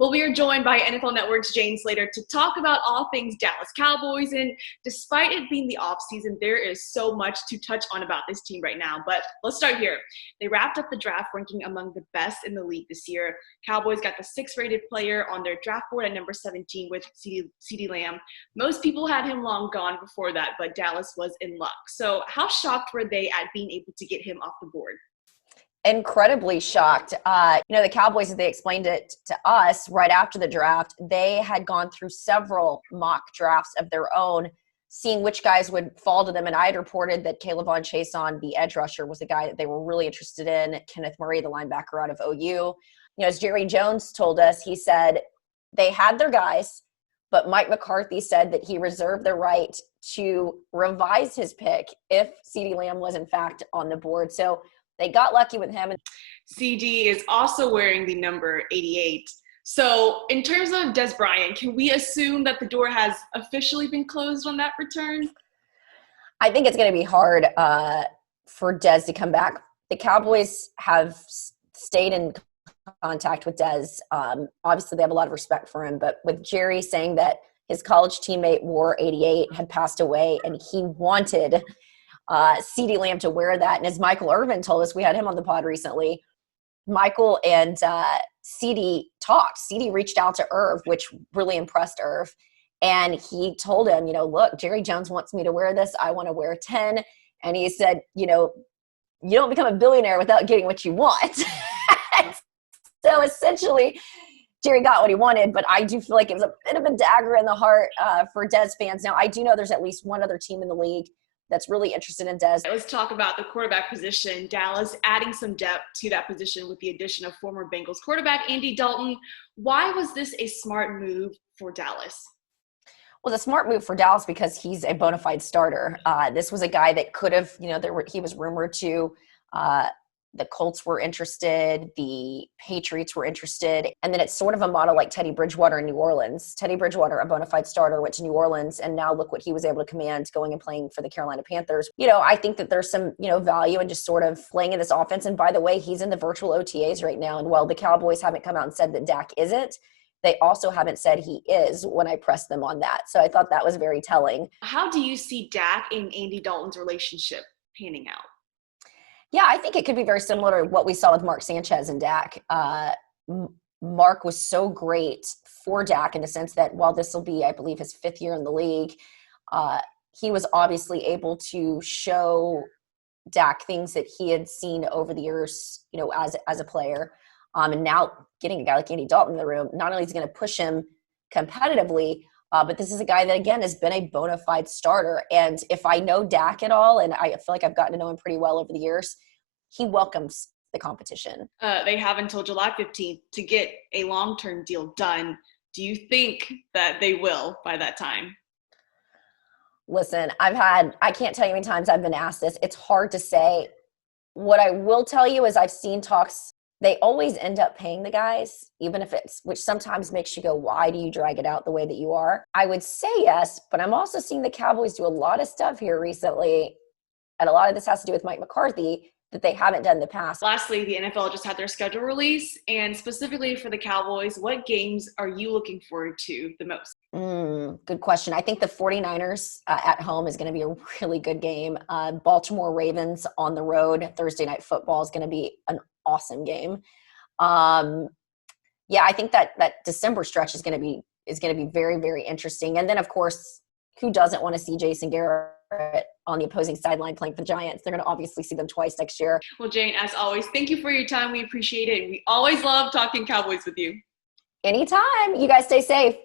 Well, we are joined by NFL Networks Jane Slater to talk about all things Dallas Cowboys. And despite it being the offseason, there is so much to touch on about this team right now. But let's start here. They wrapped up the draft ranking among the best in the league this year. Cowboys got the 6th rated player on their draft board at number 17 with CeeDee Lamb. Most people had him long gone before that, but Dallas was in luck. So how shocked were they at being able to get him off the board? Incredibly shocked. The Cowboys, as they explained it to us right after the draft, they had gone through several mock drafts of their own, seeing which guys would fall to them. And I had reported that K'Lavon Chaisson, the edge rusher, was a guy that they were really interested in. Kenneth Murray, the linebacker out of OU. As Jerry Jones told us, he said they had their guys, but Mike McCarthy said that he reserved the right to revise his pick if CeeDee Lamb was in fact on the board. So they got lucky with him. CD is also wearing the number 88. So in terms of Dez Bryant, can we assume that the door has officially been closed on that return? I think it's going to be hard for Dez to come back. The Cowboys have stayed in contact with Dez. Obviously, they have a lot of respect for him, but with Jerry saying that his college teammate wore 88, had passed away, and he wanted CeeDee Lamb to wear that. And as Michael Irvin told us, we had him on the pod recently, Michael and CeeDee talked. CeeDee reached out to Irv, which really impressed Irv. And he told him, look, Jerry Jones wants me to wear this. I want to wear 10. And he said, you don't become a billionaire without getting what you want. So essentially, Jerry got what he wanted, but I do feel like it was a bit of a dagger in the heart for Dez fans. Now, I do know there's at least one other team in the league that's really interested in Dez. Let's talk about the quarterback position. Dallas adding some depth to that position with the addition of former Bengals quarterback Andy Dalton. Why was this a smart move for Dallas? Well, it's a smart move for Dallas because he's a bona fide starter. This was a guy that could have, he was rumored to. The Colts were interested, the Patriots were interested, and then it's sort of a model like Teddy Bridgewater in New Orleans. Teddy Bridgewater, a bona fide starter, went to New Orleans, and now look what he was able to command going and playing for the Carolina Panthers. I think that there's some, value in just sort of playing in this offense. And by the way, he's in the virtual OTAs right now. And while the Cowboys haven't come out and said that Dak isn't, they also haven't said he is when I pressed them on that. So I thought that was very telling. How do you see Dak and Andy Dalton's relationship panning out? Yeah, I think it could be very similar to what we saw with Mark Sanchez and Dak. Mark was so great for Dak in the sense that while this will be, I believe, his 5th year in the league, he was obviously able to show Dak things that he had seen over the years, as a player. And now getting a guy like Andy Dalton in the room, not only is he going to push him competitively, but this is a guy that, again, has been a bona fide starter. And if I know Dak at all, and I feel like I've gotten to know him pretty well over the years, he welcomes the competition. They have until July 15th to get a long-term deal done. Do you think that they will by that time? Listen, I can't tell you how many times I've been asked this. It's hard to say. What I will tell you is I've seen talks. They always end up paying the guys, even if which sometimes makes you go, why do you drag it out the way that you are? I would say yes, but I'm also seeing the Cowboys do a lot of stuff here recently, and a lot of this has to do with Mike McCarthy, that they haven't done in the past. Lastly, the NFL just had their schedule release, and specifically for the Cowboys, what games are you looking forward to the most? Good question. I think the 49ers at home is going to be a really good game. Baltimore Ravens on the road, Thursday Night Football is going to be an awesome game. I think that December stretch is going to be very, very interesting. And then, of course, who doesn't want to see Jason Garrett on the opposing sideline playing for the Giants? They're going to obviously see them twice next year. Well, Jane, as always, thank you for your time. We appreciate it. And we always love talking Cowboys with you. Anytime. You guys stay safe.